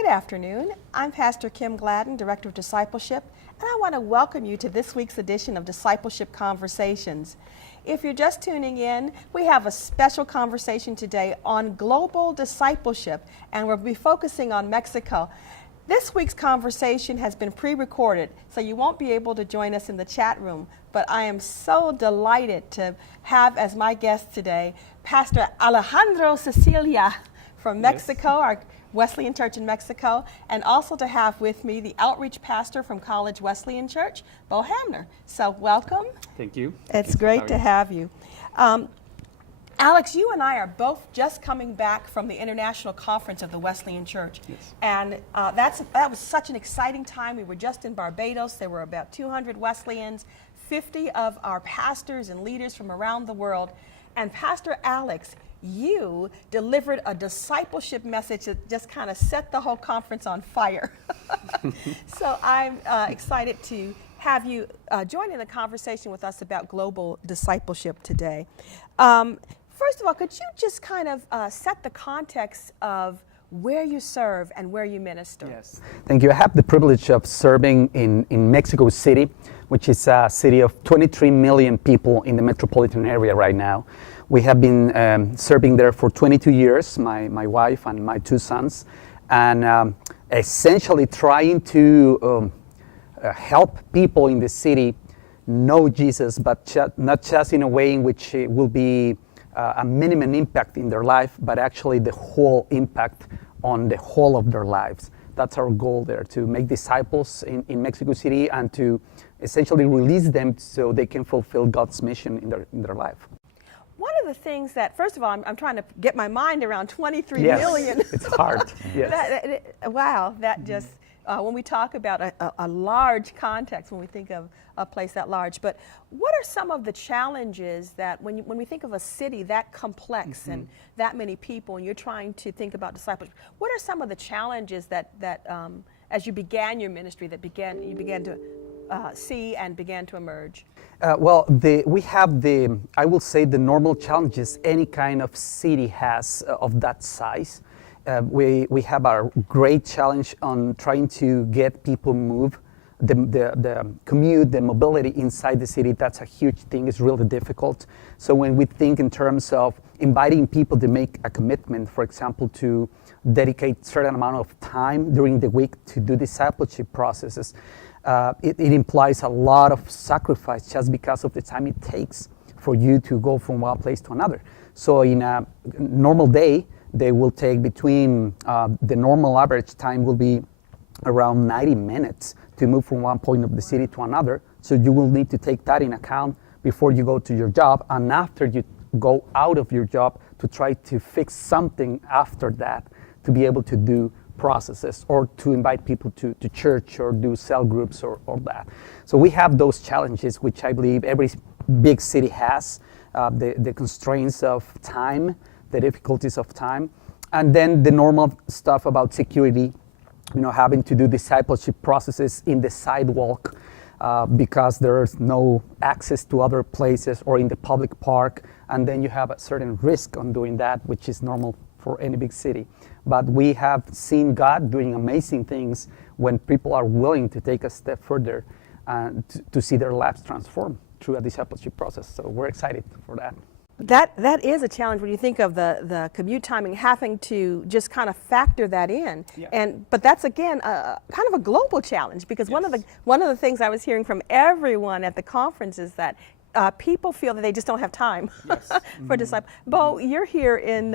Good afternoon. I'm Pastor Kim Gladden, Director of Discipleship, and I want to welcome you to this week's edition of Discipleship Conversations. If you're just tuning in, we have a special conversation today on global discipleship, and we'll be focusing on Mexico. This week's conversation has been pre-recorded, so you won't be able to join us in the chat room, but I am so delighted to have as my guest today Pastor Alejandro Sicilia from Mexico, our Wesleyan Church in Mexico, and also to have with me the outreach pastor from College Wesleyan Church, Bo Hamner. So welcome. Thank you. It's great to have you. Alex, you and I are both just coming back from the International Conference of the Wesleyan Church. Yes. And that was such an exciting time. We were just in Barbados. There were about 200 Wesleyans, 50 of our pastors and leaders from around the world. And Pastor Alex, you delivered a discipleship message that just kind of set the whole conference on fire. So I'm excited to have you join in the conversation with us about global discipleship today. First of all, could you just kind of set the context of where you serve and where you minister? Yes, thank you. I have the privilege of serving in Mexico City, which is a city of 23 million people in the metropolitan area right now. We have been serving there for 22 years, my wife and my two sons, and essentially trying to help people in the city know Jesus, but not just in a way in which it will be a minimum impact in their life, but actually the whole impact on the whole of their lives. That's our goal there, to make disciples in Mexico City and to essentially release them so they can fulfill God's mission in their life. One of the things that, first of all, I'm trying to get my mind around 23 yes, million. It's hard. Yes. Wow, that just, when we talk about a large context, when we think of a place that large, but what are some of the challenges that when we think of a city that complex and that many people, and you're trying to think about discipleship, what are some of the challenges that as you began your ministry, you began to see and began to emerge? We have I will say, the normal challenges any kind of city has of that size. We have a great challenge on trying to get people move, the commute, the mobility inside the city. That's a huge thing. It's really difficult. So when we think in terms of inviting people to make a commitment, for example, to dedicate certain amount of time during the week to do discipleship processes, it implies a lot of sacrifice just because of the time it takes for you to go from one place to another. So in a normal day, they will take between, the normal average time will be around 90 minutes to move from one point of the city to another. So you will need to take that in account before you go to your job, and after you go out of your job to try to fix something after that to be able to do processes or to invite people to church or do cell groups or that. So we have those challenges, which I believe every big city has, the constraints of time, the difficulties of time, and then the normal stuff about security, having to do discipleship processes in the sidewalk because there's no access to other places or in the public park, and then you have a certain risk on doing that, which is normal for any big city. But we have seen God doing amazing things when people are willing to take a step further to see their lives transformed through a discipleship process. So we're excited for that. That is a challenge when you think of the commute timing, having to just kind of factor that in. Yeah. But that's again kind of a global challenge, because yes, one of the things I was hearing from everyone at the conference is that people feel that they just don't have time yes. for disciples. Bo, you're here in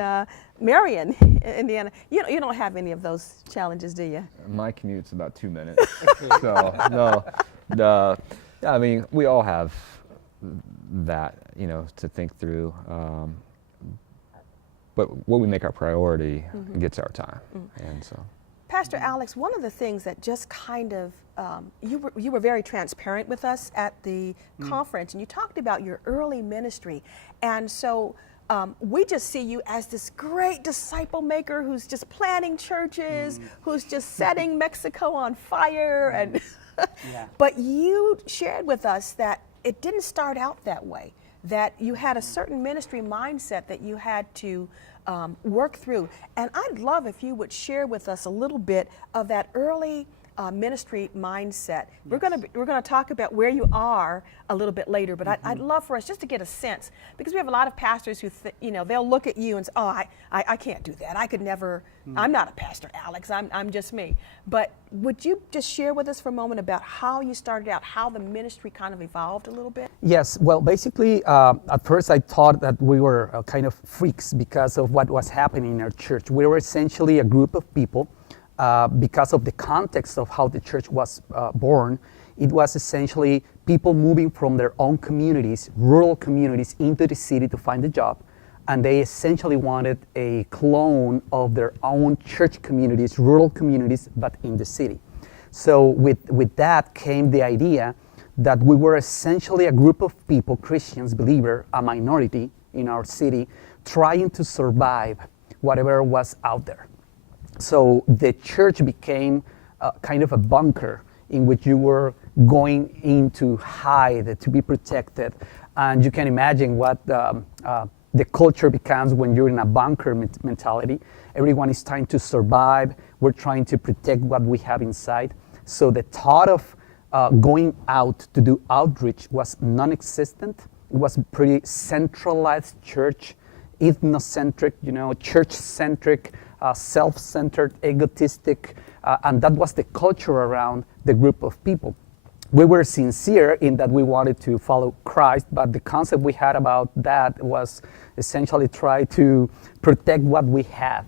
Marion, Indiana. You don't have any of those challenges, do you? My commute's about 2 minutes. So I mean, we all have that, to think through. But what we make our priority gets our time, and so. Pastor Alex, one of the things that just kind of, you were very transparent with us at the conference, and you talked about your early ministry. And so we just see you as this great disciple maker who's just planting churches, who's just setting Mexico on fire. And yeah. But you shared with us that it didn't start out that way, that you had a certain ministry mindset that you had to work through. And I'd love if you would share with us a little bit of that early ministry mindset. We're going to talk about where you are a little bit later, but I'd love for us just to get a sense, because we have a lot of pastors who they'll look at you and say, oh, I can't do that. I could never. I'm not a Pastor Alex. I'm just me. But would you just share with us for a moment about how you started out, how the ministry kind of evolved a little bit? Yes, well, basically, at first I thought that we were kind of freaks because of what was happening in our church. We were essentially a group of people. Because of the context of how the church was born, it was essentially people moving from their own communities, rural communities, into the city to find a job. And they essentially wanted a clone of their own church communities, rural communities, but in the city. So with that came the idea that we were essentially a group of people, Christians, believers, a minority in our city, trying to survive whatever was out there. So the church became kind of a bunker in which you were going in to hide, to be protected. And you can imagine what the culture becomes when you're in a bunker mentality. Everyone is trying to survive. We're trying to protect what we have inside. So the thought of going out to do outreach was non-existent. It was pretty centralized church, ethnocentric, church-centric, self-centered, egotistic, and that was the culture around the group of people. We were sincere in that we wanted to follow Christ, but the concept we had about that was essentially try to protect what we had.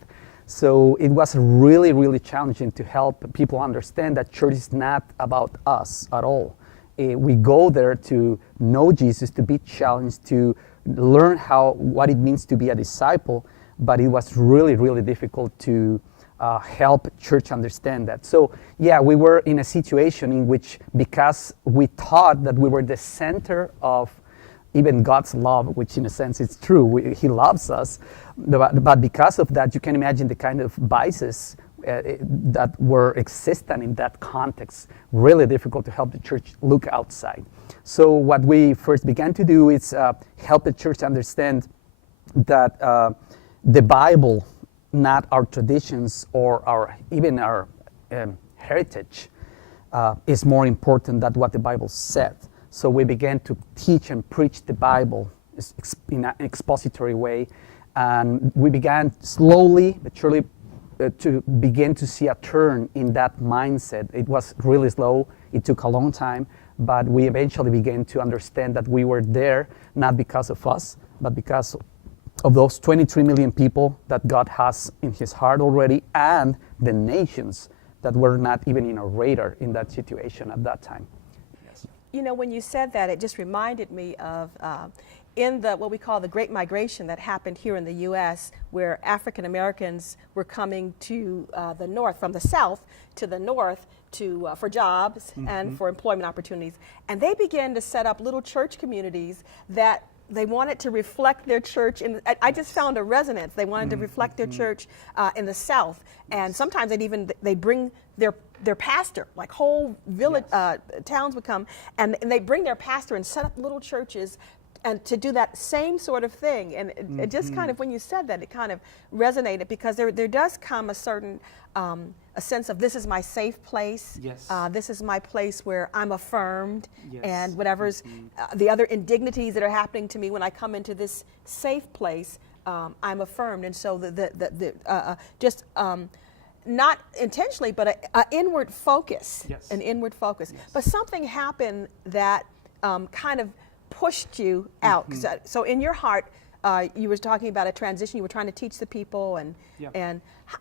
So it was really, really challenging to help people understand that church is not about us at all. We go there to know Jesus, to be challenged, to learn what it means to be a disciple, but it was really, really difficult to help church understand that. So yeah, we were in a situation in which, because we thought that we were the center of even God's love, which in a sense it's true, He loves us, but because of that, you can imagine the kind of biases that were existent in that context. Really difficult to help the church look outside. So what we first began to do is help the church understand that the Bible, not our traditions or even our heritage, is more important than what the Bible said. So we began to teach and preach the Bible in an expository way, and we began slowly but surely to begin to see a turn in that mindset. It was really slow. It took a long time, but we eventually began to understand that we were there not because of us, but because of those 23 million people that God has in His heart already, and the nations that were not even in our radar in that situation at that time. Yes. When you said that, it just reminded me of in what we call the Great Migration that happened here in the U.S., where African Americans were coming to the north, from the south to the north, for jobs and for employment opportunities. And they began to set up little church communities that they wanted to reflect their church. I just found a resonance. They wanted to reflect their church in the South. And sometimes they'd bring their pastor, like whole village, towns would come, and they bring their pastor and set up little churches and to do that same sort of thing. And it just kind of, when you said that, it kind of resonated, because there does come a certain a sense of, this is my safe place. Yes. This is my place where I'm affirmed. Yes. And whatever's the other indignities that are happening to me when I come into this safe place, I'm affirmed. And so not intentionally, but an inward focus. Yes. An inward focus. Yes. But something happened that kind of pushed you out. So in your heart, you were talking about a transition. You were trying to teach the people, and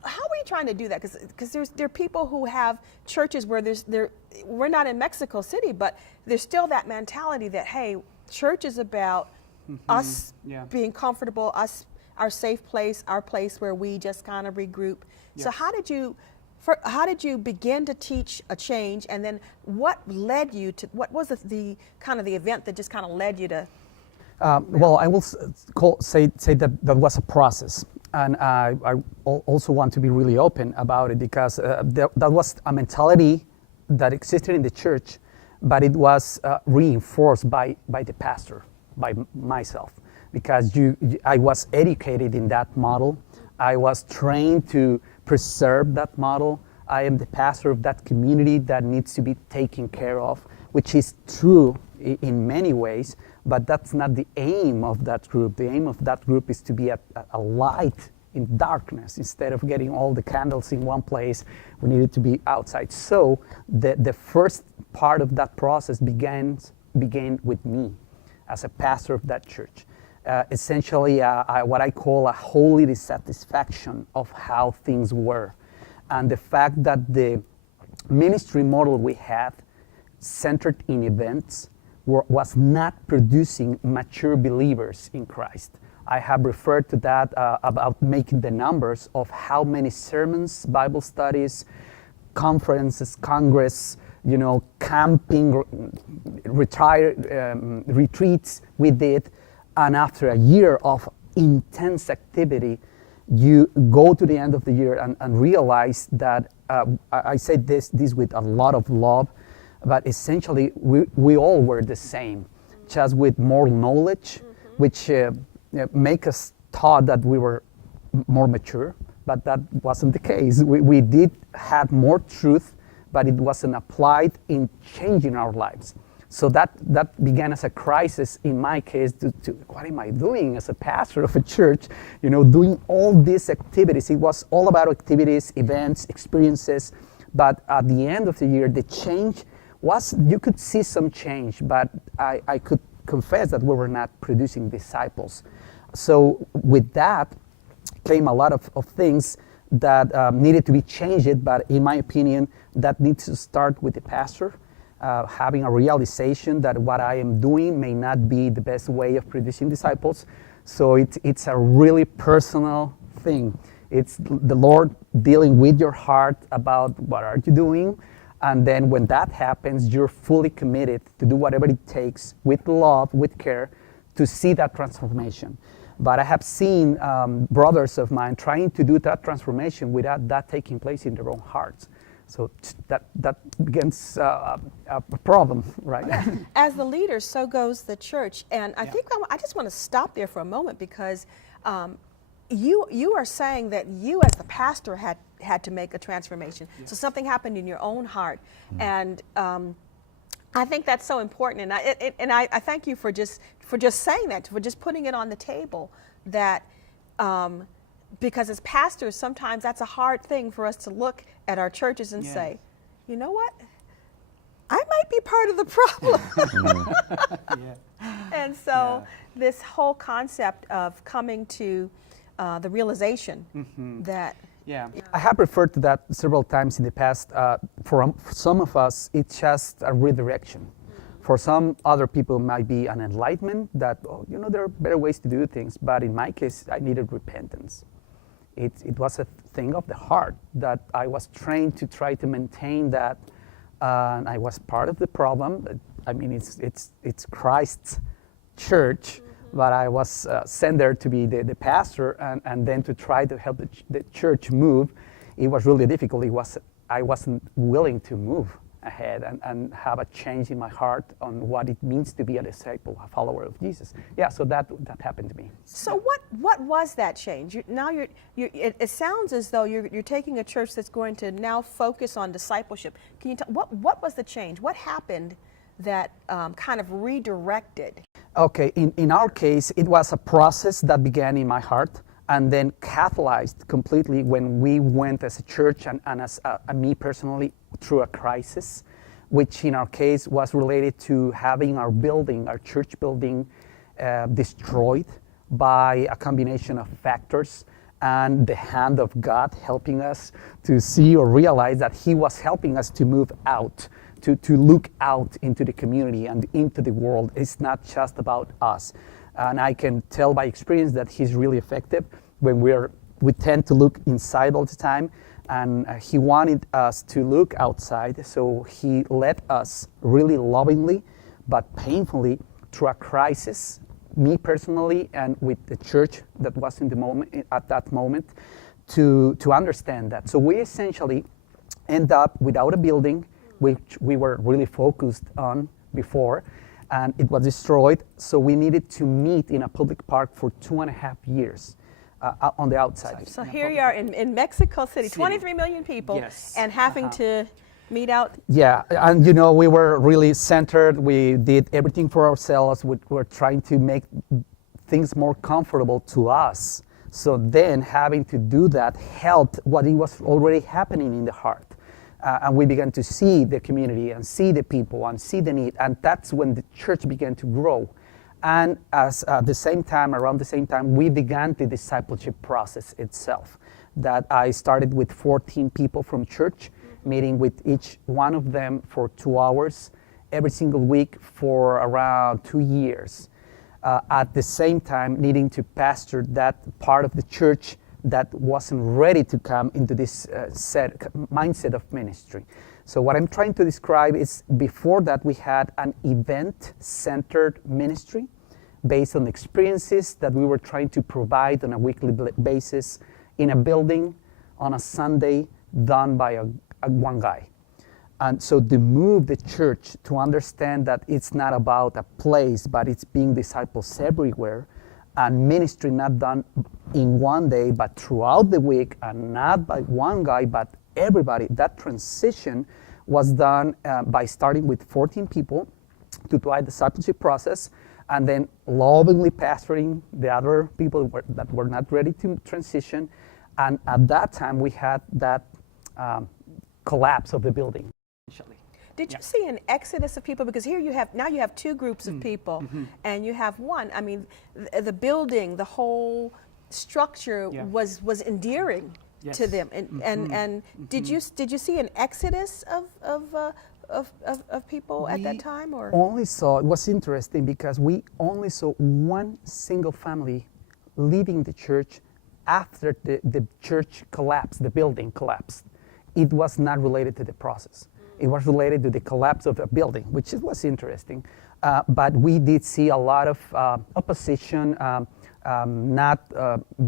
how were you trying to do that? Because there are people who have churches where we're not in Mexico City, but there's still that mentality that, hey, church is about us being comfortable, our safe place, our place where we just kind of regroup. Yes. So how did you begin to teach a change, and then what led you to, what was the kind of the event that just kind of led you to? Well, I will say that was a process, and I also want to be really open about it, because that was a mentality that existed in the church, but it was reinforced by the pastor, by myself, because I was educated in that model. I was trained to preserve that model. I am the pastor of that community that needs to be taken care of, which is true in many ways, but that's not the aim of that group. The aim of that group is to be a light in darkness. Instead of getting all the candles in one place, we needed to be outside. So the first part of that process began with me as a pastor of that church. Essentially, what I call a holy dissatisfaction of how things were. And the fact that the ministry model we had, centered in events, was not producing mature believers in Christ. I have referred to that about making the numbers of how many sermons, Bible studies, conferences, congress, camping, retreats we did. And after a year of intense activity, you go to the end of the year and realize that, I say this with a lot of love, but essentially we all were the same, just with more knowledge, which make us thought that we were more mature, but that wasn't the case. We did have more truth, but it wasn't applied in changing our lives. So that began as a crisis in my case to what am I doing as a pastor of a church, doing all these activities. It was all about activities, events, experiences, but at the end of the year, the change was, you could see some change, but I could confess that we were not producing disciples. So with that came a lot of things that needed to be changed, but in my opinion, that needs to start with the pastor. Having a realization that what I am doing may not be the best way of producing disciples. So it's a really personal thing. It's the Lord dealing with your heart about what are you doing. And then when that happens, you're fully committed to do whatever it takes with love, with care, to see that transformation. But I have seen brothers of mine trying to do that transformation without that taking place in their own hearts. So that begins a problem, right? As the leader, so goes the church. And I think I just want to stop there for a moment, because you are saying that you as the pastor had to make a transformation. Yes. So something happened in your own heart. And I think that's so important. And I thank you for just saying that, for just putting it on the table, that because as pastors, sometimes that's a hard thing for us to look at our churches and say, you know what? I might be part of the problem. And so this whole concept of coming to the realization that... I have referred to that several times in the past. For some of us, it's just a redirection. For some other people, it might be an enlightenment that, there are better ways to do things. But in my case, I needed repentance. It was a thing of the heart that I was trained to try to maintain that. And I was part of the problem. I mean, it's Christ's church, but I was sent there to be the pastor and then to try to help the church move. It was really difficult. I wasn't willing to move ahead and have a change in my heart on what it means to be a disciple, a follower of Jesus. So that happened to me. So what was that change? It sounds as though you're taking a church that's going to now focus on discipleship. Can you tell what was the change? What happened that kind of redirected? Okay, in our case, it was a process that began in my heart and then catalyzed completely when we went as a church and as me personally through a crisis, which in our case was related to having our church building destroyed by a combination of factors, and the hand of God helping us to see or realize that He was helping us to move out, to look out into the community and into the world. It's not just about us. And I can tell by experience that He's really effective when we tend to look inside all the time. And He wanted us to look outside, so He led us really lovingly but painfully through a crisis, me personally and with the church that was in the moment at that moment, to understand that. So we essentially end up without a building, which we were really focused on before, and it was destroyed. So we needed to meet in a public park for 2.5 years. on the outside. So here you are in Mexico City, 23 million people, Yes. and having to meet out. Yeah, and you know, we were really centered. We did everything for ourselves. We were trying to make things more comfortable to us. So then having to do that helped what it was already happening in the heart. And we began to see the community and see the people and see the need. And that's when the church began to grow. And as around the same time, we began the discipleship process itself. That I started with 14 people from church, meeting with each one of them for 2 hours every single week for around 2 years. At the same time, needing to pastor that part of the church that wasn't ready to come into this mindset of ministry. So what I'm trying to describe is before that we had an event-centered ministry based on experiences that we were trying to provide on a weekly basis in a building on a Sunday done by one guy. And so to move the church to understand that it's not about a place, but it's being disciples everywhere, and ministry not done in one day, but throughout the week, and not by one guy, but everybody. That transition was done by starting with 14 people to do a discipleship process, and then lovingly pastoring the other people that were not ready to transition. And at that time, we had that collapse of the building. Did you see an exodus of people? Because here you have two groups of people, and you have one. I mean, the building, the whole structure was endearing to them. And did you see an exodus of people at that time, or? Only saw, it was interesting because we only saw one single family leaving the church after the church collapsed, the building collapsed. It was not related to the process. It was related to the collapse of a building, which was interesting. But we did see a lot of opposition, not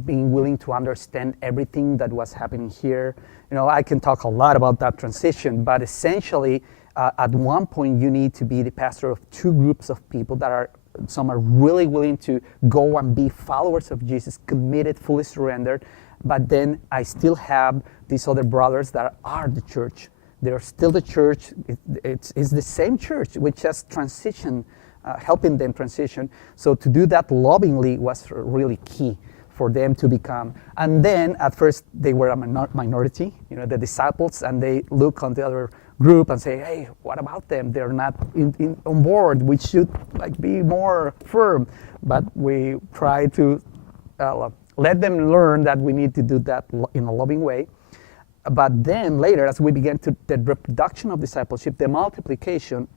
being willing to understand everything that was happening here. You know, I can talk a lot about that transition, but essentially, at one point, you need to be the pastor of two groups of people that are, some are really willing to go and be followers of Jesus, committed, fully surrendered. But then I still have these other brothers that are the church. They're still the church. It's the same church, we just transition, helping them transition. So to do that lovingly was really key for them to become. And then at first they were a minority, you know, the disciples, and they look on the other group and say, hey, what about them? They're not on board. We should be more firm. But we try to let them learn that we need to do that in a loving way. But then later, as we began to the reproduction of discipleship, the multiplication,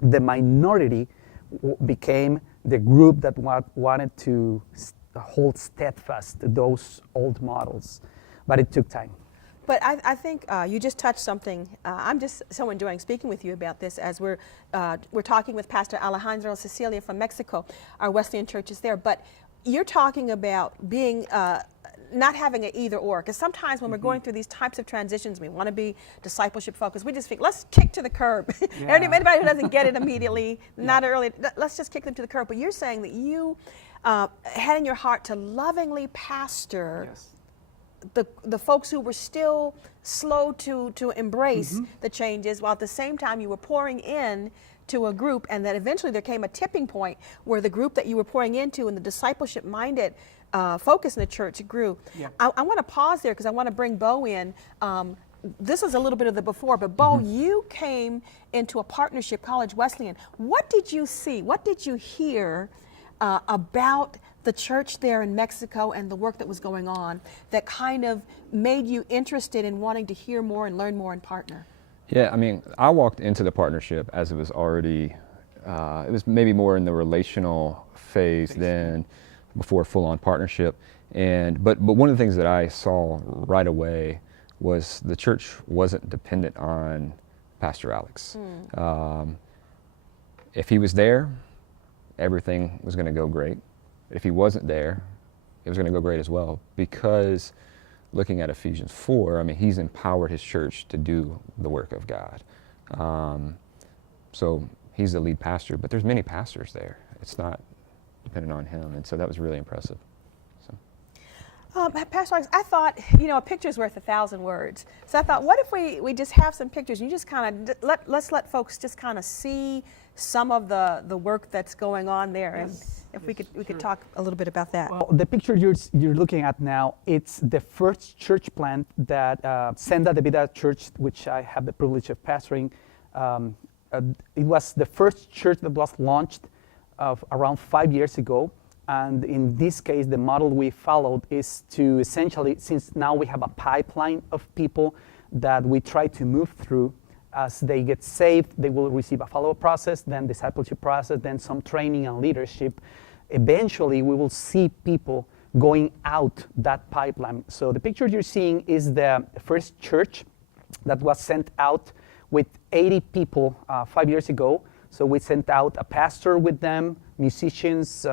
the minority became the group that wanted to hold steadfast to those old models. But it took time. But I think you just touched something. I'm just so enjoying speaking with you about this as we're talking with Pastor Alejandro and Sicilia from Mexico. Our Wesleyan church is there. But you're talking about being not having an either or, because sometimes when we're going through these types of transitions, we want to be discipleship focused. We just think, let's kick to the curb. Anybody who doesn't get it immediately, not early, let's just kick them to the curb. But you're saying that you had in your heart to lovingly pastor the folks who were still slow to embrace the changes, while at the same time you were pouring in to a group, and that eventually there came a tipping point where the group that you were pouring into and the discipleship minded focus in the church grew. I want to pause there because I want to bring Bo in. This is a little bit of the before, but Bo, you came into a partnership, College Wesleyan. What did you see? What did you hear about the church there in Mexico and the work that was going on that kind of made you interested in wanting to hear more and learn more and partner? Yeah, I mean, I walked into the partnership as it was already, it was maybe more in the relational phase than before full-on partnership. But one of the things that I saw right away was the church wasn't dependent on Pastor Alex. If he was there, everything was going to go great. If he wasn't there, it was going to go great as well, because looking at Ephesians 4, I mean, he's empowered his church to do the work of God. So he's the lead pastor, but there's many pastors there. It's not dependent on him, and so that was really impressive. So. Pastor Alex, I thought, a picture's worth 1,000 words. So I thought, what if we just have some pictures? You just kind of, let's let folks just kind of see some of the work that's going on there. Yes. And if we could talk a little bit about that. Well, the picture you're looking at now, it's the first church plant that Senda de Vida Church, which I have the privilege of pastoring. It was the first church that was launched around 5 years ago. And in this case, the model we followed is to essentially, since now we have a pipeline of people that we try to move through, as they get saved, they will receive a follow-up process, then discipleship process, then some training and leadership. Eventually, we will see people going out that pipeline. So the picture you're seeing is the first church that was sent out with 80 people 5 years ago. So we sent out a pastor with them, musicians,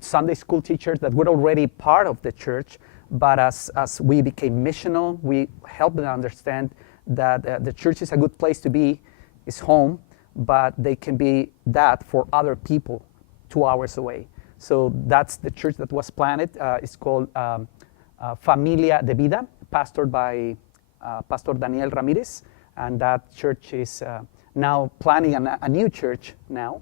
Sunday school teachers that were already part of the church. But as we became missional, we helped them understand that the church is a good place to be, is home, but they can be that for other people 2 hours away. So that's the church that was planted. It's called Familia de Vida, pastored by Pastor Daniel Ramirez. And that church is now planning a new church now.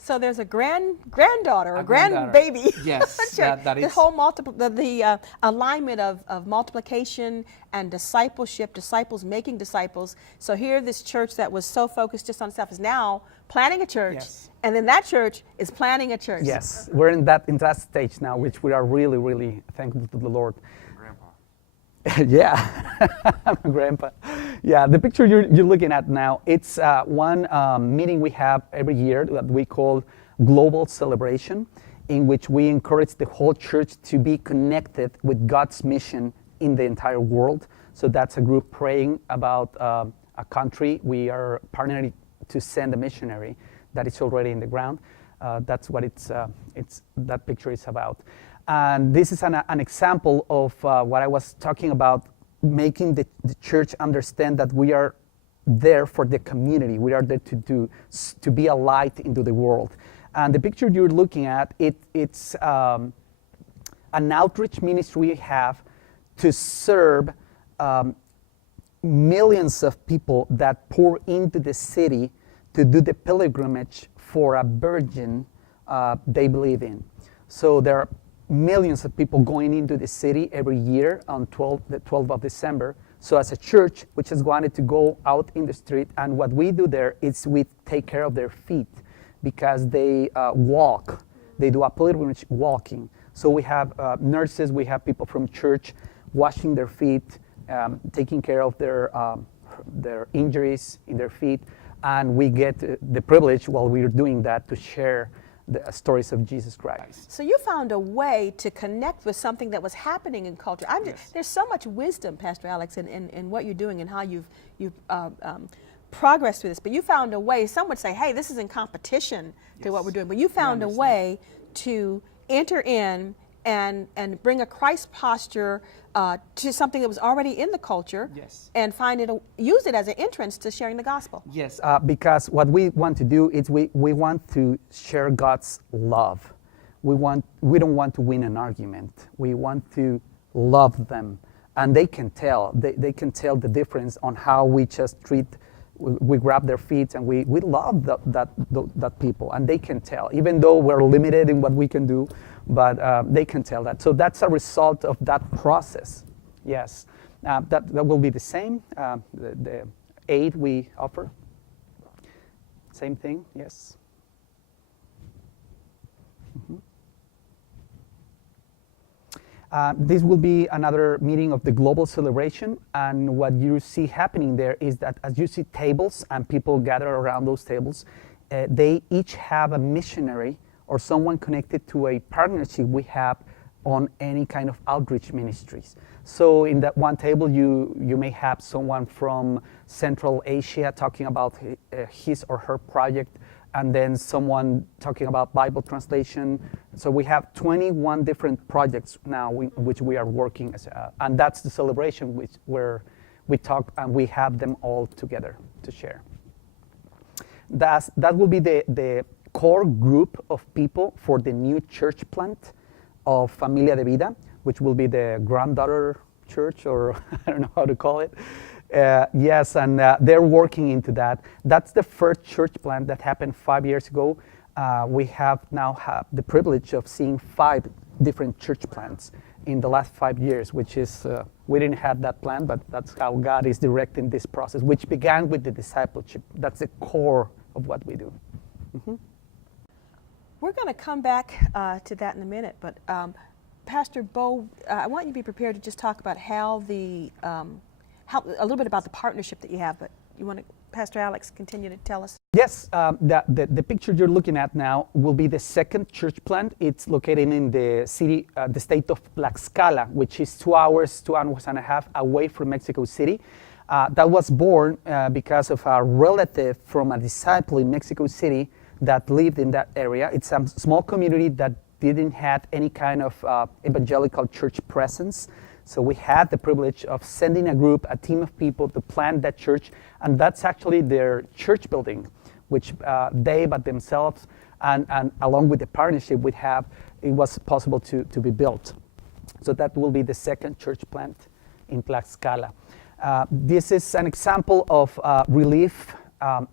So there's a granddaughter, a grandbaby. Yes, that the is. whole the alignment of multiplication and discipleship, disciples making disciples. So here, this church that was so focused just on itself is now planning a church, Yes. and then that church is planning a church. Yes, we're in that stage now, which we are really, really thankful to the Lord. Yeah, I'm a grandpa. Yeah, the picture you're looking at now, it's one meeting we have every year that we call Global Celebration, in which we encourage the whole church to be connected with God's mission in the entire world. So that's a group praying about a country. We are partnering to send a missionary that is already in the ground. That's what that picture is about. And this is an example of what I was talking about, making the church understand that we are there for the community. We are there to be a light into the world. And the picture you're looking at, it's an outreach ministry we have to serve millions of people that pour into the city to do the pilgrimage for a virgin they believe in. So there are millions of people going into the city every year on the 12th of December. So as a church, which has wanted to go out in the street, and what we do there is we take care of their feet because they walk. They do a pilgrimage walking. So we have nurses, we have people from church washing their feet, taking care of their injuries in their feet, and we get the privilege while we're doing that to share the stories of Jesus Christ. So you found a way to connect with something that was happening in culture. There's so much wisdom, Pastor Alex, in what you're doing and how you've progressed through this. But you found a way. Some would say, "Hey, this is in competition to what we're doing." But you found a way to enter in and bring a Christ posture to something that was already in the culture, Yes. and use it as an entrance to sharing the gospel. Yes, because what we want to do is we want to share God's love. We don't want to win an argument. We want to love them, and they can tell. They can tell the difference on how we just treat. We grab their feet and we love that people, and they can tell, even though we're limited in what we can do, but they can tell that. So that's a result of that process. Yes, that will be the same. The aid we offer, same thing. Yes. Mm-hmm. This will be another meeting of the Global Celebration, and what you see happening there is that as you see tables and people gather around those tables, they each have a missionary or someone connected to a partnership we have on any kind of outreach ministries. So in that one table, you may have someone from Central Asia talking about his or her project, and then someone talking about Bible translation. So we have 21 different projects now which we are working, and that's the celebration where we talk and we have them all together to share. That will be the core group of people for the new church plant of Familia de Vida. which will be the granddaughter church, or I don't know how to call it. Yes, and they're working into that. That's the first church plant that happened 5 years ago. We have the privilege of seeing 5 different church plants in the last 5 years, which is, we didn't have that plan, but that's how God is directing this process, which began with the discipleship. That's the core of what we do. Mm-hmm. We're going to come back to that in a minute, but Pastor Bo, I want you to be prepared to just talk about how a little bit about the partnership that you have, but you want to, Pastor Alex, continue to tell us? Yes, the picture you're looking at now will be the second church plant. It's located in the city, the state of Tlaxcala, which is 2 hours and a half away from Mexico City. That was born because of a relative from a disciple in Mexico City that lived in that area. It's a small community that didn't have any kind of evangelical church presence. So we had the privilege of sending a team of people to plant that church, and that's actually their church building, which they by themselves and along with the partnership we have, it was possible to be built. So that will be the second church plant in Tlaxcala. This is an example of relief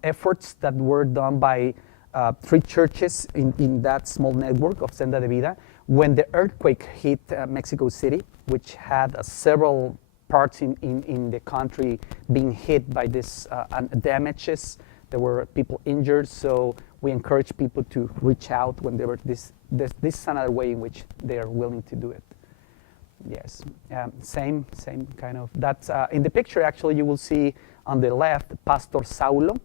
efforts that were done by 3 churches in that small network of Senda de Vida when the earthquake hit Mexico City, which had several parts in the country being hit by this damages. There were people injured, so we encourage people to reach out when there were this is another way in which they are willing to do it. Yes, same kind of, that's in the picture actually you will see on the left Pastor Saulo.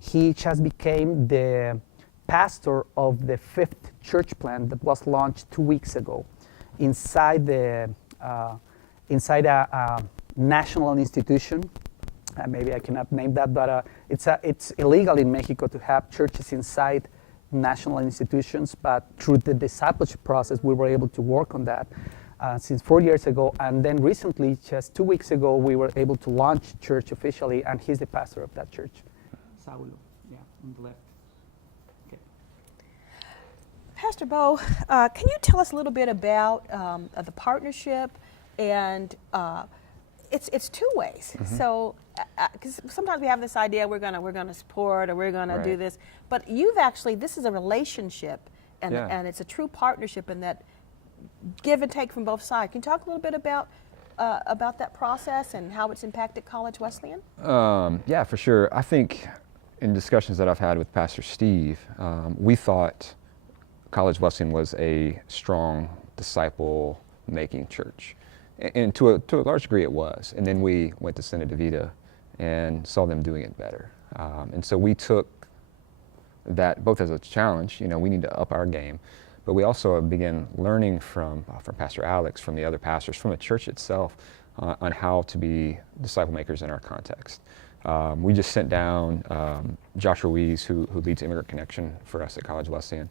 He just became the pastor of the 5th church plant that was launched 2 weeks ago inside a national institution. Maybe I cannot name that, but it's illegal in Mexico to have churches inside national institutions, but through the discipleship process we were able to work on that since 4 years ago, and then recently, just 2 weeks ago, we were able to launch church officially, and he's the pastor of that church. Saulo, yeah, on the left. Okay. Pastor Bo, can you tell us a little bit about the partnership? And it's 2 ways. Mm-hmm. So, because sometimes we have this idea we're gonna support or we're gonna do this, but you've actually, this is a relationship, and it's a true partnership in that give and take from both sides. Can you talk a little bit about that process and how it's impacted College Wesleyan? Yeah, for sure. I think in discussions that I've had with Pastor Steve, we thought College Wesleyan was a strong disciple-making church. And to a large degree it was. And then we went to Senda de Vida and saw them doing it better. And so we took that both as a challenge, we need to up our game, but we also began learning from Pastor Alex, from the other pastors, from the church itself, on how to be disciple makers in our context. We just sent down Joshua Wees, who leads Immigrant Connection for us at College Wesleyan,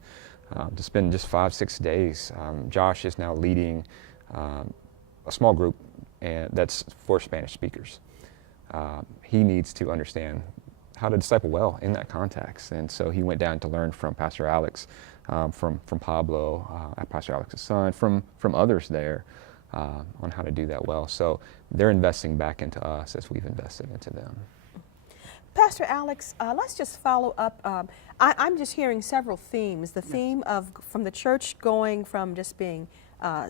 to spend just 5-6 days. Josh is now leading a small group and that's for Spanish speakers. He needs to understand how to disciple well in that context, and so he went down to learn from Pastor Alex, from Pablo, Pastor Alex's son, from others there on how to do that well. So they're investing back into us as we've invested into them. Pastor Alex, let's just follow up. I'm just hearing several themes. The theme of from the church going from just being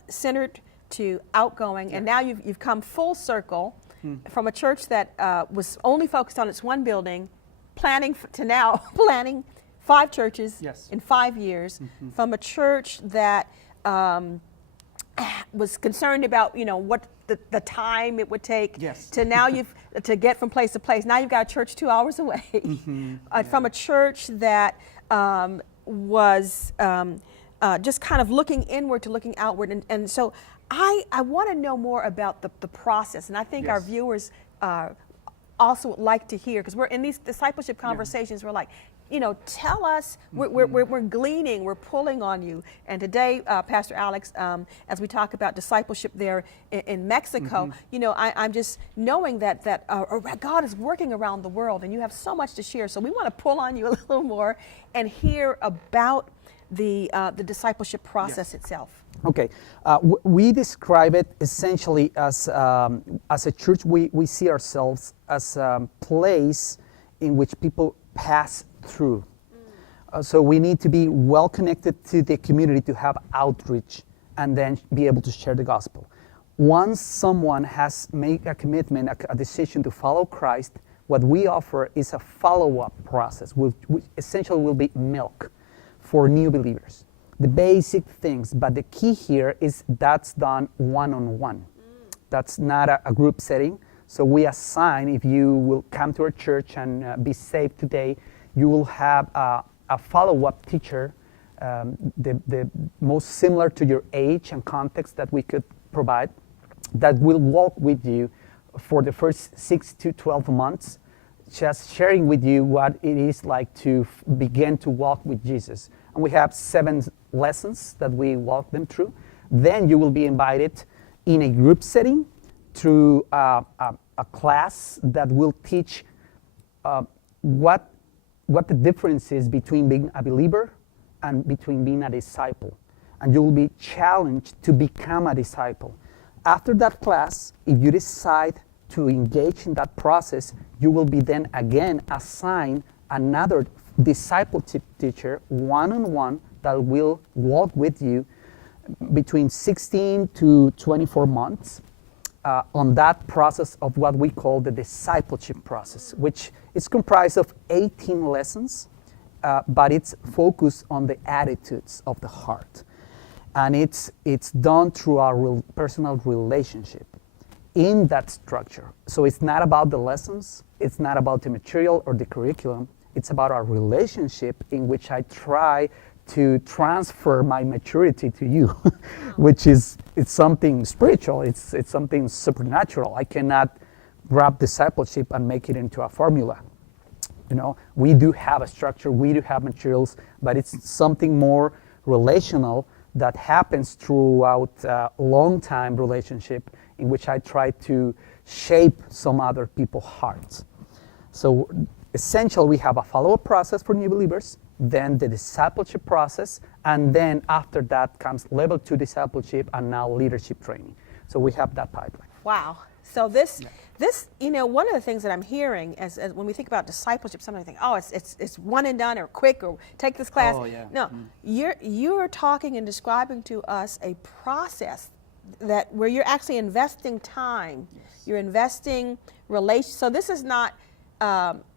centered to outgoing, and now you've come full circle from a church that was only focused on its one building, planning to now planning 5 churches in 5 years, from a church that was concerned about what the time it would take to now to get from place to place. Now you've got a church 2 hours away, from a church that was just kind of looking inward to looking outward, and so I want to know more about the process, and I think our viewers also would like to hear, because we're in these discipleship conversations. We're like, tell us, we're gleaning, we're pulling on you. And today, Pastor Alex, as we talk about discipleship there in Mexico, I'm just knowing that God is working around the world, and you have so much to share. So we want to pull on you a little more and hear about the discipleship process itself. Okay, we describe it essentially as a church. We see ourselves as a place in which people pass through. So we need to be well connected to the community to have outreach and then be able to share the gospel. Once someone has made a commitment, a decision to follow Christ, what we offer is a follow-up process, which essentially will be milk for new believers. The basic things, but the key here is that's done one-on-one. That's not a group setting. So we assign, if you will come to our church and be saved today, you will have a follow-up teacher, the most similar to your age and context that we could provide, that will walk with you for the first 6 to 12 months, just sharing with you what it is like to begin to walk with Jesus. And we have 7 lessons that we walk them through. Then you will be invited in a group setting through a class that will teach what the difference is between being a believer and between being a disciple. And you will be challenged to become a disciple. After that class, if you decide to engage in that process, you will be then again assigned another discipleship teacher, one-on-one, that will walk with you between 16 to 24 months on that process of what we call the discipleship process, which is comprised of 18 lessons, but it's focused on the attitudes of the heart. And it's done through our personal relationship in that structure. So it's not about the lessons, it's not about the material or the curriculum, it's about our relationship in which I try to transfer my maturity to you, which it's something spiritual, it's something supernatural. I cannot grab discipleship and make it into a formula. You know, we do have a structure, we do have materials, but it's something more relational that happens throughout a long time relationship in which I try to shape some other people's hearts. So essentially we have a follow-up process for new believers, then the discipleship process, and then after that comes level 2 discipleship and now leadership training. So we have that pipeline. Wow. So this, you know, one of the things that I'm hearing as when we think about discipleship, sometimes I think, oh, it's one and done or quick or take this class. Oh, yeah. No, you're talking and describing to us a process that where you're actually investing time, you're investing relation. So this is not.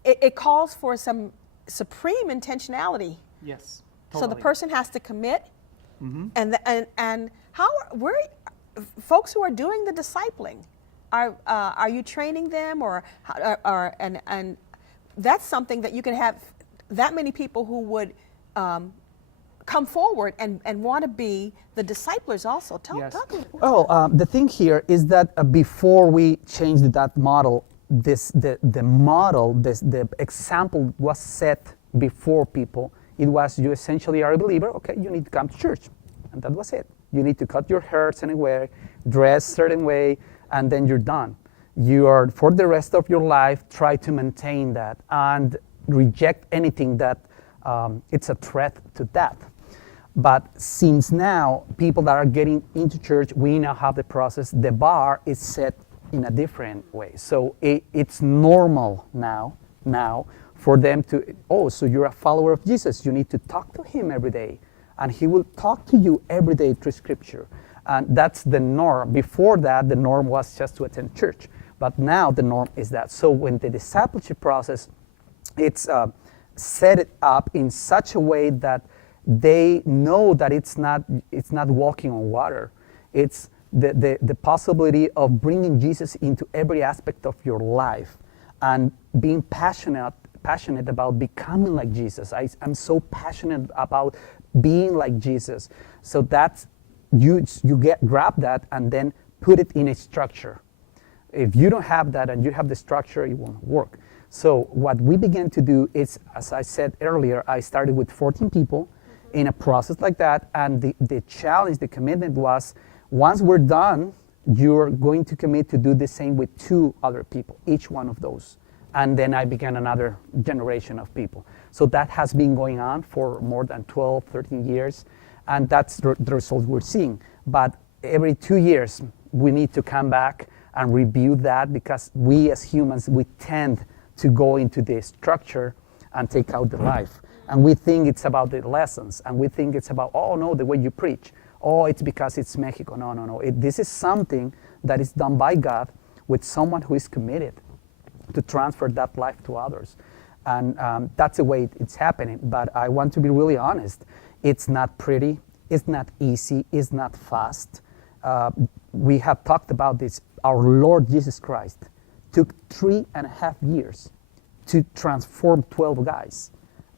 It calls for some supreme intentionality. Yes. So the person has to commit, and where folks who are doing the discipling. Are you training them, and that's something that you can have that many people who would come forward and want to be the disciplers also. Talk Oh, the thing here is that before we changed that model, the example was set before people. It was, you essentially are a believer, okay, you need to come to church, and that was it. You need to cut your hair a certain way, dress a certain way, and then you're done. You are, for the rest of your life, try to maintain that and reject anything that it's a threat to that. But since now, people that are getting into church, we now have the process, the bar is set in a different way. So it's normal now for them to, oh, so you're a follower of Jesus, you need to talk to him every day. And he will talk to you every day through scripture. And that's the norm. Before that, the norm was just to attend church. But now the norm is that. So when the discipleship process, it's set it up in such a way that they know that it's not walking on water. It's the possibility of bringing Jesus into every aspect of your life and being passionate about becoming like Jesus. I'm so passionate about being like Jesus. So that's you grab that and then put it in a structure. If you don't have that and you have the structure, it won't work. So what we began to do is, as I said earlier, I started with 14 people in a process like that, and the challenge, the commitment was, once we're done, you're going to commit to do the same with 2 other people, each one of those. And then I began another generation of people. So that has been going on for more than 12, 13 years. And that's the results we're seeing. But every 2 years, we need to come back and review that, because we as humans, we tend to go into the structure and take out the life. And we think it's about the lessons, and we think it's about, oh no, the way you preach. Oh, it's because it's Mexico. No, no, no. This is something that is done by God with someone who is committed to transfer that life to others. And that's the way it's happening. But I want to be really honest. It's not pretty. It's not easy. It's not fast. We have talked about this. Our Lord Jesus Christ took 3.5 years to transform 12 guys.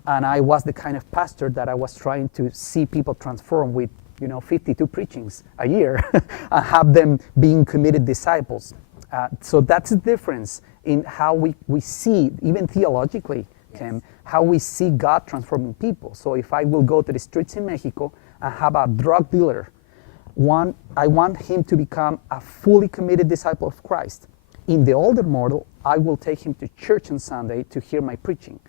And I was the kind of pastor that I was trying to see people transform with 52 preachings a year and have them being committed disciples. So that's the difference in how we see, even theologically, Kim, how we see God transforming people. So if I will go to the streets in Mexico and have a drug dealer, I want him to become a fully committed disciple of Christ. In the older model, I will take him to church on Sunday to hear my preaching.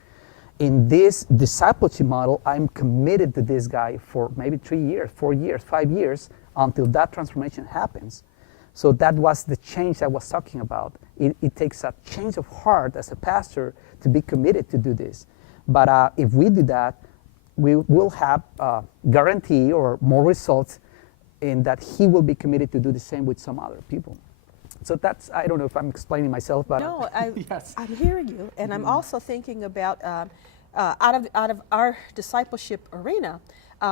In this discipleship model, I'm committed to this guy for maybe 3 years, 4 years, 5 years, until that transformation happens. So that was the change I was talking about. It takes a change of heart as a pastor to be committed to do this. But if we do that, we will have a guarantee or more results in that he will be committed to do the same with some other people. So that's, I don't know if I'm explaining myself, but no, yes. I'm hearing you, and I'm also thinking about out of our discipleship arena,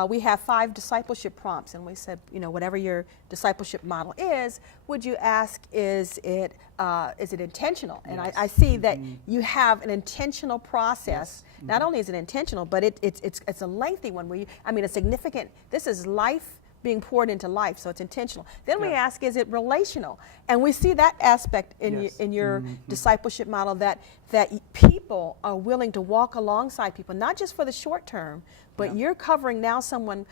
we have 5 discipleship prompts, and we said, whatever your discipleship model is, would you ask, is it intentional? And Yes. I see that you have an intentional process. Yes. Not only is it intentional, but it's a lengthy one where a significant. This is life being poured into life, so it's intentional. Then we ask, is it relational? And we see that aspect in your discipleship model, that people are willing to walk alongside people, not just for the short term, but you're covering now someone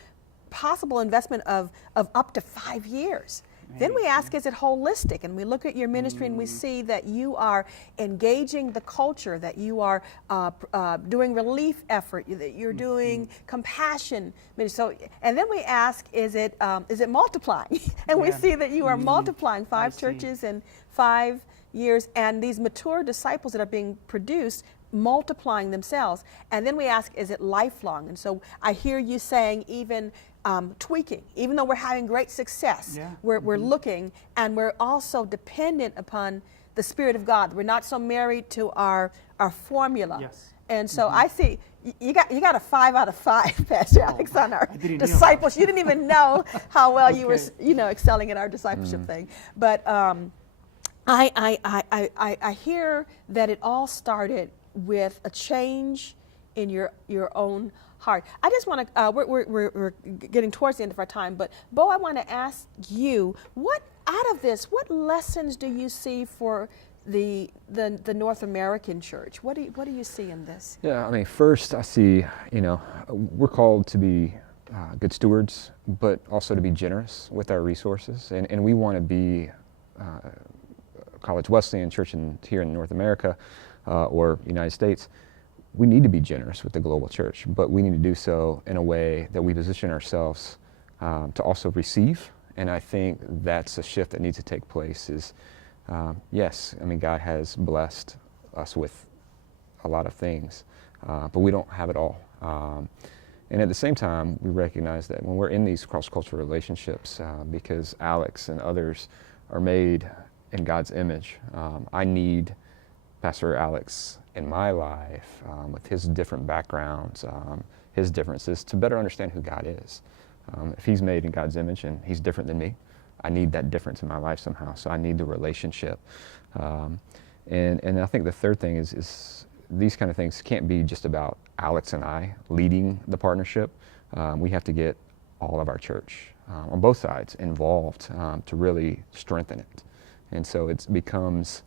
possible investment of up to 5 years. Then we ask, is it holistic? And we look at your ministry and we see that you are engaging the culture, that you are doing relief effort, that you're doing compassion. So, and then we ask, is it multiplying? And we see that you are multiplying 5 churches in 5 years, and these mature disciples that are being produced, multiplying themselves. And then we ask, is it lifelong? And so I hear you saying even tweaking, even though we're having great success, we're looking, and we're also dependent upon the Spirit of God. We're not so married to our formula. Yes. And so I see you got a 5 out of 5, Pastor Alex, on our discipleship. You didn't even know how well you were, excelling in our discipleship thing. But I hear that it all started with a change in your own heart. I just want to, we're getting towards the end of our time, but Bo, I want to ask you, what lessons do you see for the North American church? What do you see in this? Yeah, first I see, we're called to be good stewards, but also to be generous with our resources, and we want to be College Wesleyan Church here in North America or United States. We need to be generous with the global church, but we need to do so in a way that we position ourselves to also receive. And I think that's a shift that needs to take place is, yes, God has blessed us with a lot of things, but we don't have it all. And at the same time, we recognize that when we're in these cross-cultural relationships, because Alex and others are made in God's image, I need Pastor Alex in my life, with his different backgrounds, his differences, to better understand who God is. If he's made in God's image and he's different than me, I need that difference in my life somehow. So I need the relationship. And I think the third thing is these kind of things can't be just about Alex and I leading the partnership. We have to get all of our church on both sides involved to really strengthen it. And so it becomes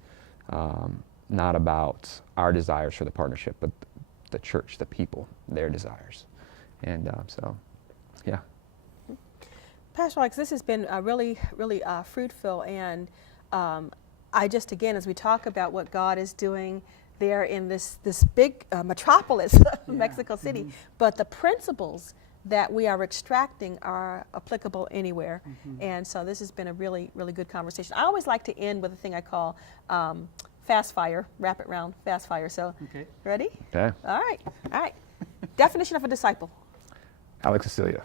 not about our desires for the partnership, but the church, the people, their desires. And yeah. Pastor Alex, this has been really, really fruitful. And I just, again, as we talk about what God is doing there in this big metropolis of Mexico City, but the principles that we are extracting are applicable anywhere. And so this has been a really, really good conversation. I always like to end with a thing I call fast fire, rapid round, fast fire. So, ready? Okay. All right. Definition of a disciple. Alex Sicilia.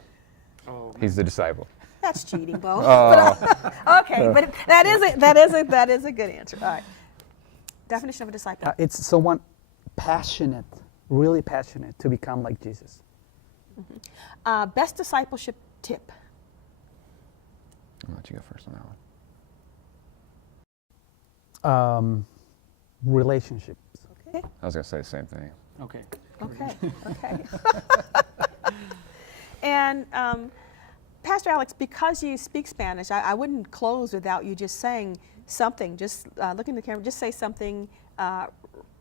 Oh, He's the disciple. That's cheating, Bo. Oh. Okay, but that is a good answer. All right. Definition of a disciple. it's someone passionate, really passionate to become like Jesus. Best discipleship tip. I'll let you go first on that one. Relationships. Okay. I was going to say the same thing. Okay. Okay. And Pastor Alex, because you speak Spanish, I wouldn't close without you just saying something. Just look in the camera. Just say something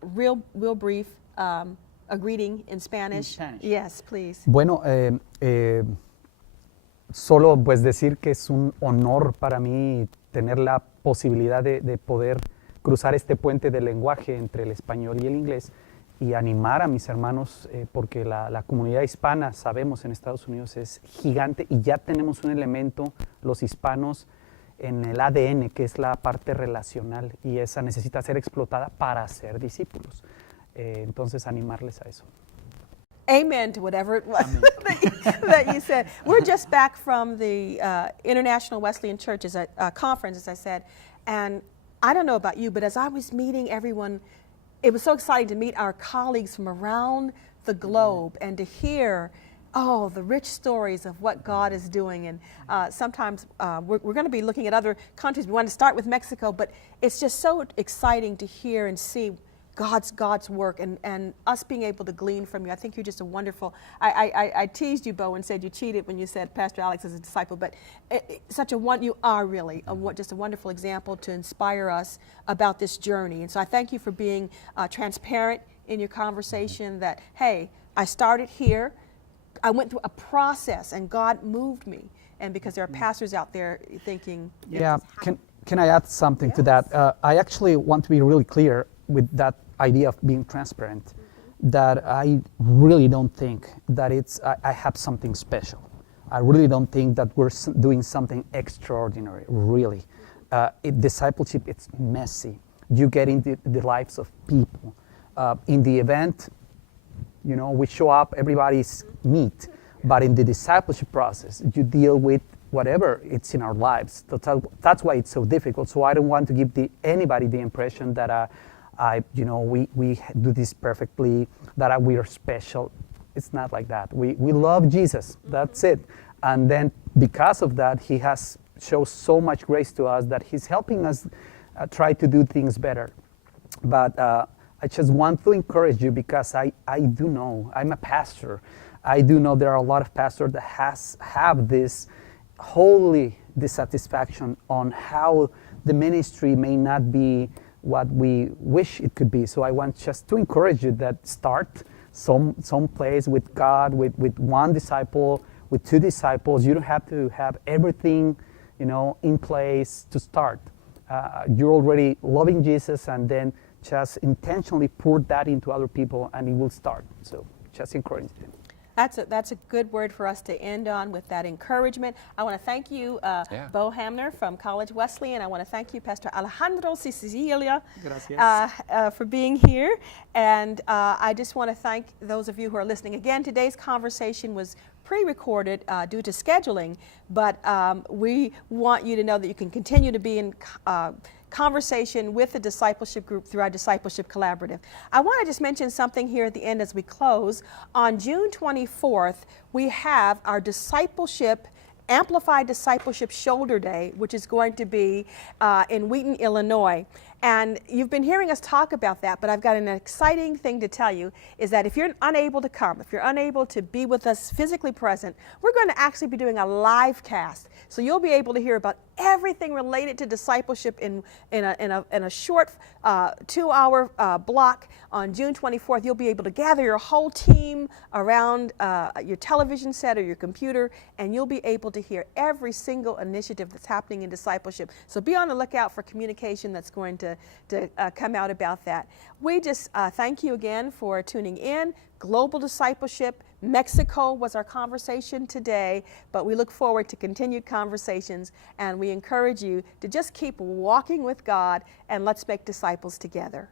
real brief. A greeting in Spanish. In Spanish. Yes, please. Bueno, solo pues decir que es un honor para mí tener la posibilidad de poder cruzar este puente del lenguaje entre el español y el inglés y animar a mis hermanos porque la comunidad hispana, sabemos, en Estados Unidos es gigante y ya tenemos un elemento, los hispanos, en el ADN, que es la parte relacional, y esa necesita ser explotada para ser discípulos. Entonces, animarles a eso. Amen to whatever it was that you said. We're just back from the International Wesleyan Church's conference, as I said, and I don't know about you, but as I was meeting everyone, it was so exciting to meet our colleagues from around the globe and to hear the rich stories of what God is doing. And sometimes we're going to be looking at other countries. We want to start with Mexico, but it's just so exciting to hear and see God's work and us being able to glean from you. I think you're just a wonderful, I teased you, Bo, and said you cheated when you said Pastor Alex is a disciple, but you are really just a wonderful example to inspire us about this journey. And so I thank you for being transparent in your conversation that, hey, I started here, I went through a process and God moved me. And because there are pastors out there thinking, Yeah, can I add something to that? I actually want to be really clear with that idea of being transparent, that I really don't think that I have something special. I really don't think that we're doing something extraordinary, really. Discipleship, it's messy. You get into the lives of people. In the event, we show up, everybody's meet, but in the discipleship process, you deal with whatever it's in our lives. That's why it's so difficult. So I don't want to give anybody the impression that we do this perfectly, that we are special. It's not like that. We love Jesus. That's it. And then because of that, he has shown so much grace to us that he's helping us try to do things better. But I just want to encourage you, because I do know, I'm a pastor. I do know there are a lot of pastors that have this holy dissatisfaction on how the ministry may not be what we wish it could be. So I want just to encourage you that start some place with God, with one disciple, with two disciples. You don't have to have everything, in place to start. You're already loving Jesus, and then just intentionally pour that into other people, and it will start. So just encourage them. That's a good word for us to end on, with that encouragement. I want to thank you, Bo Hamner from College Wesleyan. I want to thank you, Pastor Alejandro Sicilia, for being here. And I just want to thank those of you who are listening. Again, today's conversation was pre-recorded due to scheduling, but we want you to know that you can continue to be in conversation with the discipleship group through our discipleship collaborative. I want to just mention something here at the end as we close. On June 24th, we have our Amplified Discipleship Shoulder Day, which is going to be in Wheaton, Illinois. And you've been hearing us talk about that, but I've got an exciting thing to tell you, is that if you're unable to come, if you're unable to be with us physically present, we're going to actually be doing a live cast. So you'll be able to hear about everything related to discipleship in a short 2-hour block on June 24th. You'll be able to gather your whole team around your television set or your computer, and you'll be able to hear every single initiative that's happening in discipleship. So be on the lookout for communication that's going to to come out about that. We just thank you again for tuning in. Global Discipleship, Mexico was our conversation today, but we look forward to continued conversations, and we encourage you to just keep walking with God, and let's make disciples together.